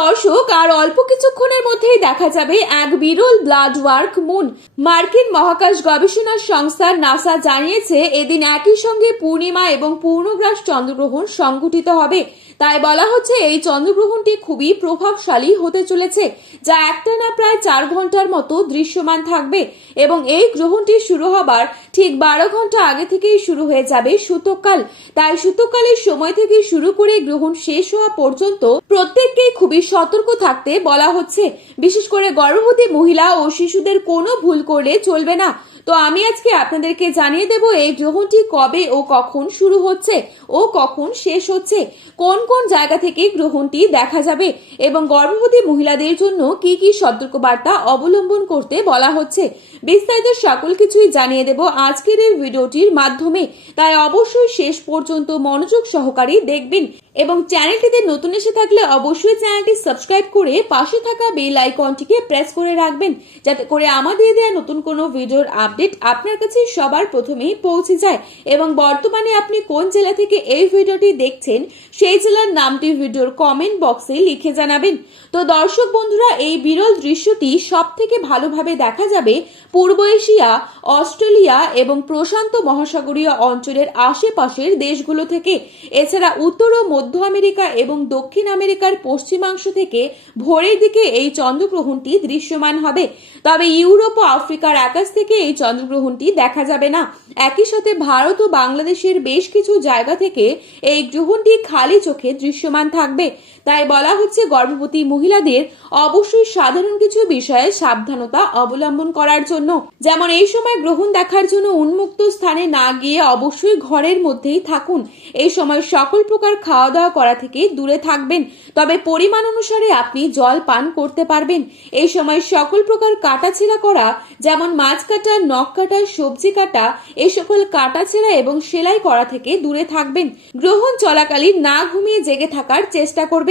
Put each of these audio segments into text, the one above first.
দর্শক আর অল্প কিছুক্ষণের মধ্যেই দেখা যাবে এক বিরল ব্লাড ওয়ার্ক মুন। মার্কিন মহাকাশ গবেষণা সংস্থা নাসা জানিয়েছে এদিন একই সঙ্গে পূর্ণিমা এবং পূর্ণগ্রাস চন্দ্রগ্রহণ সংঘটিত হবে। তাই বলা হচ্ছে এই চন্দ্রগ্রহণটি খুবই প্রভাবশালী হতে চলেছে, যা একটানা প্রায় 4 ঘন্টার মতো দৃশ্যমান থাকবে এবং এই গ্রহণটি শুরু হবার ঠিক 12 ঘন্টা আগে থেকেই শুরু হয়ে যাবে সূতককাল। তাই সূতককালের সময় থেকে শুরু করে গ্রহণ শেষ হওয়া পর্যন্ত প্রত্যেককেই খুবই সতর্ক থাকতে বলা হচ্ছে। বিশেষ করে গর্ভবতী মহিলা ও শিশুদের কোনো ভুল করলে চলবে না। তো আমি আজকে আপনাদেরকে জানিয়ে দেব এই গ্রহণটি কবে ও কখন শুরু হচ্ছে ও কখন শেষ হচ্ছে, কোন কোন জায়গা থেকে গ্রহণটি দেখা যাবে এবং গর্ভবতী মহিলাদের জন্য কি কি সতর্কবার্তা অবলম্বন করতে বলা হচ্ছে। বিস্তারিত সকল কিছুই জানিয়ে দেব আজকের এই ভিডিওটির মাধ্যমে। তাই অবশ্যই শেষ পর্যন্ত মনোযোগ সহকারে দেখবেন এবং চ্যানেলটিতে নতুন এসে থাকলে অবশ্যই চ্যানেলটি সাবস্ক্রাইব করে পাশে থাকা বেল আইকনটিকে প্রেস করে রাখবেন, যাতে করে আমাদের দেওয়া নতুন কোনো ভিডিওর আপডেট আপনার কাছে সবার প্রথমেই পৌঁছে যায়। এবং বর্তমানে আপনি কোন জেলা থেকে এই ভিডিওটি দেখছেন সেই জেলার নামটি ভিডিওর কমেন্ট বক্সে লিখে জানাবেন। তো দর্শক বন্ধুরা, এই বিরল দৃশ্যটি সব থেকে ভালোভাবে দেখা যাবে পূর্ব এশিয়া, অস্ট্রেলিয়া এবং প্রশান্ত মহাসাগরীয় অঞ্চলের আশেপাশের দেশগুলো থেকে। এছাড়া উত্তর ও মধ্য আমেরিকা এবং দক্ষিণ আমেরিকার পশ্চিমাংশ থেকে ভোরের দিকে এই চন্দ্রগ্রহণটি দৃশ্যমান হবে। তবে ইউরোপ ও আফ্রিকার আকাশ থেকে এই চন্দ্রগ্রহণটি দেখা যাবে না। একই সাথে ভারত ও বাংলাদেশের বেশ কিছু জায়গা থেকে এই গ্রহণটি খালি চোখে দৃশ্যমান থাকবে। তাই বলা হচ্ছে গর্ভবতী মহিলাদের অবশ্যই সাধারণ কিছু বিষয়ে সাবধানতা অবলম্বন করার জন্য। যেমন এই সময় গ্রহণ দেখার জন্য উন্মুক্ত স্থানে না গিয়ে অবশ্যই ঘরের মধ্যেই থাকুন। এই সময় সকল প্রকার খাওয়া দাওয়া করা থেকে দূরে থাকবেন, তবে পরিমাণ অনুসারে আপনি জল পান করতে পারবেন। এই সময় সকল প্রকার কাটাছেঁড়া করা, যেমন মাছ কাটা, নখ কাটা, সবজি কাটা, এই সকল কাটাছেঁড়া এবং সেলাই করা থেকে দূরে থাকবেন। গ্রহণ চলাকালীন না ঘুমিয়ে জেগে থাকার চেষ্টা করবেন।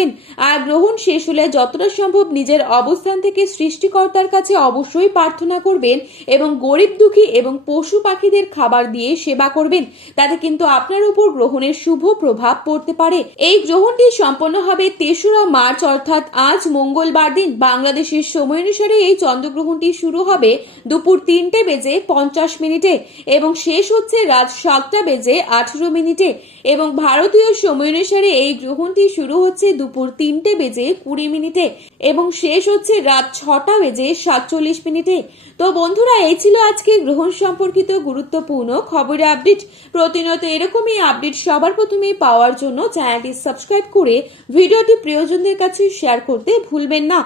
আর গ্রহণ শেষ হলে যতটা সম্ভব নিজের অবস্থান থেকে সৃষ্টিকর্তার কাছে অবশ্যই প্রার্থনা করবেন এবং গরিব দুঃখী এবং পশু পাখিদের খাবার দিয়ে সেবা করবেন। তাতে কিন্তু আপনার উপর গ্রহণের শুভ প্রভাব পড়তে পারে। এই গ্রহণটি সম্পন্ন হবে 3রা মার্চ অর্থাৎ আজ মঙ্গলবার দিন। বাংলাদেশের সময় অনুসারে এই চন্দ্রগ্রহণটি শুরু হবে দুপুর 3:50 এবং শেষ হচ্ছে রাত 7:18 এবং ভারতীয় সময় অনুসারে এই গ্রহণটি শুরু হচ্ছে দুপুর 3:20 এবং শেষ হচ্ছে রাত 6:47। তো বন্ধুরা, এই ছিল আজকে গ্রহণ সম্পর্কিত গুরুত্বপূর্ণ খবরের আপডেট। প্রতিনিয়ত এরকমই আপডেট সবার প্রথমে পাওয়ার জন্য চ্যানেলটি সাবস্ক্রাইব করে ভিডিওটি প্রিয়জনদের কাছে শেয়ার করতে ভুলবেন না।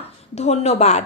ধন্যবাদ।